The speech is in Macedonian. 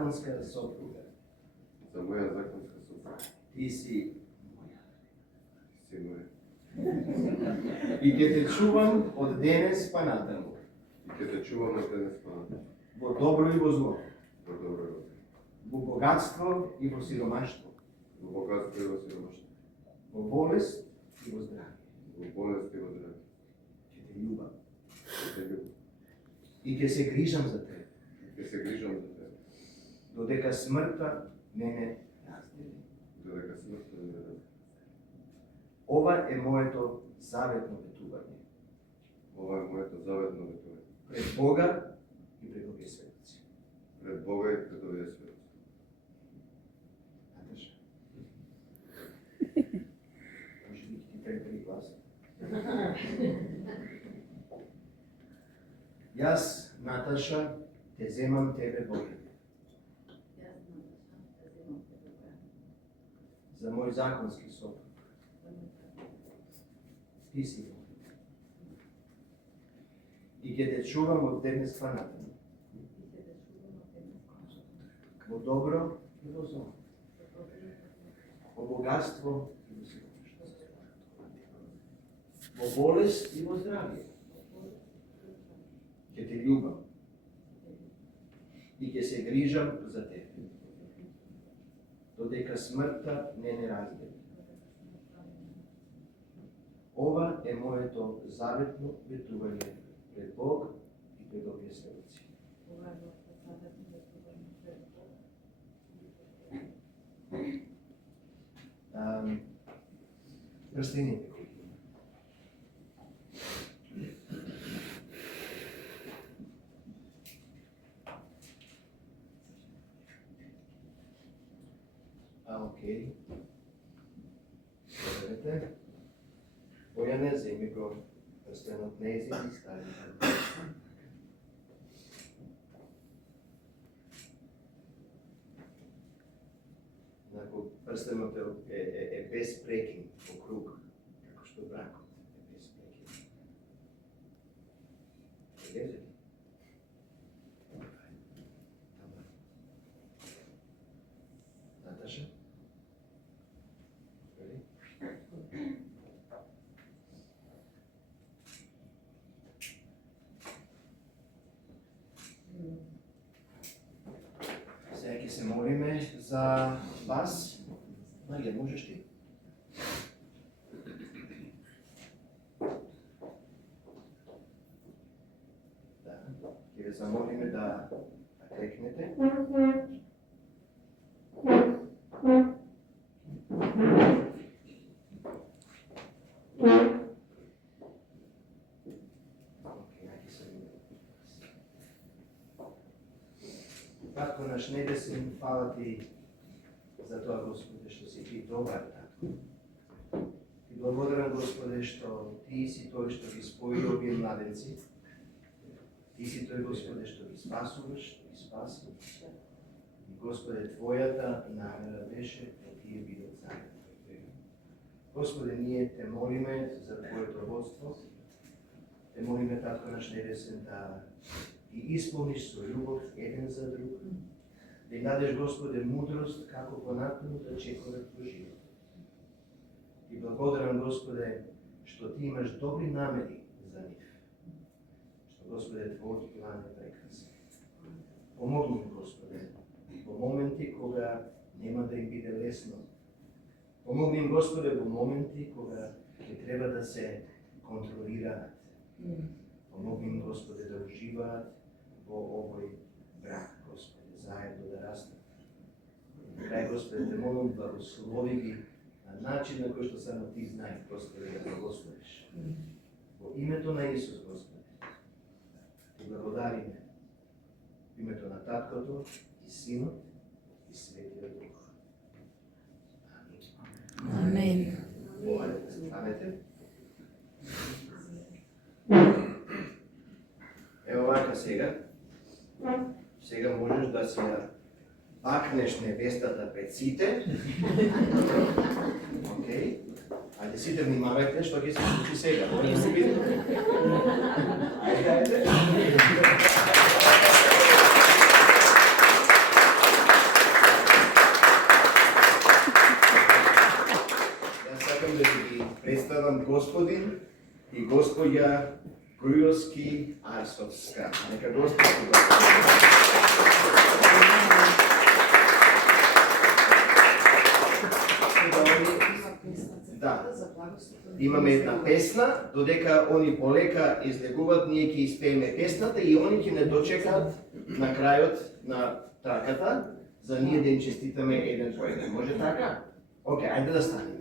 законска сопруга. За моја законска сопруга. Ти си моја. Си моја. И ќе те чувам од денес па натаму. И ќе те чувам од денес па натаму. Во добро и во зло. Во добро и во зло. Во богатство и во сиромаштво. Во богатство и во сиромаштво. Во болест и во здравје. Во болест и во здравје. Ќе те љубам. Ќе те љубам. И ќе се грижам за тебе. Ќе се грижам за тебе. Додека смртта мене раздели. Додека смртта мене раздели. Ова е моето заветно ветување. Ова е моето заветно ветување. Пред Бога и пред овие светоци. Пред Бога и пред овие светоци. Наташа. Може би ти треба да гласа. Јас, Наташа, те земам тебе, Боге. За мој законски сопруг. Ти си мој. И ќе те чувам од денес па натаму. Во добро и во зло. Во богатство и во сиромаштво. Во болест и во здравје. Ќе те љубам. И ќе се грижам за тебе. Додека смртта не раздели. Ова е моето заветно ветување пред Бог и пред овие светоци. Прстените кои има. Окей. Добрете. Бојане, земи го прстенот нези и стави. Нако прстенот е без прекин по круг, како што бракот е без прекин. Лезе ли? Наташа? Сега ќе се молиме за вас. Марија, можеш ти? Да, ќе ве замолиме да крекнете. Татко наш небесен, фала ти за тоа, Господе, што си ти добар, татко. Ти благодарам, Господе, што ти си тој што ги спои овие младенци. Ти си тој, Господе, што ги спасуваш, што ги спаси. И, Господе, твојата намера беше да тие бидат заедно. Господе, ние те молиме за твоето водство. Те молиме, татко наш небесен, да и исполниш со љубов еден за друг, да им дадеш, Господе, мудрост како понатаму да чекорат во живот. И благодарам, Господе, што ти имаш добри намери за нив. Што, Господе, твојот план е прекрасен. Помогни, Господе, во моменти кога нема да им биде лесно. Помогни им, Господе, во моменти кога ќе треба да се контролираат. Помогни им, Господе, да уживаат во овој брак, Господе, заедно да растат. Крај, Господе, те молам, благослови ги на начин на кој што само ти знаеш, Господе, да благословиш. Во името на Исус, Господе, ти благодариме. Во името на Таткото и Синот и Светиот Дух. Амен. Моля да се станете. Ево вака сега. Сега можеш да си ја бакнеш невестата пред сите. Океј. Ајде сите внимавајте што ќе се случи сега. Може да се види. Ајде. представам господин и господја Груевски Арсовска. Нека Господ ги Да. Имаме една песна, додека они полека излегуваат, ние ќе испееме песната и они ќе не дочекаат на крајот на траката за ние да им честитаме еден по еден. Може така? Океј, ајде да станеме.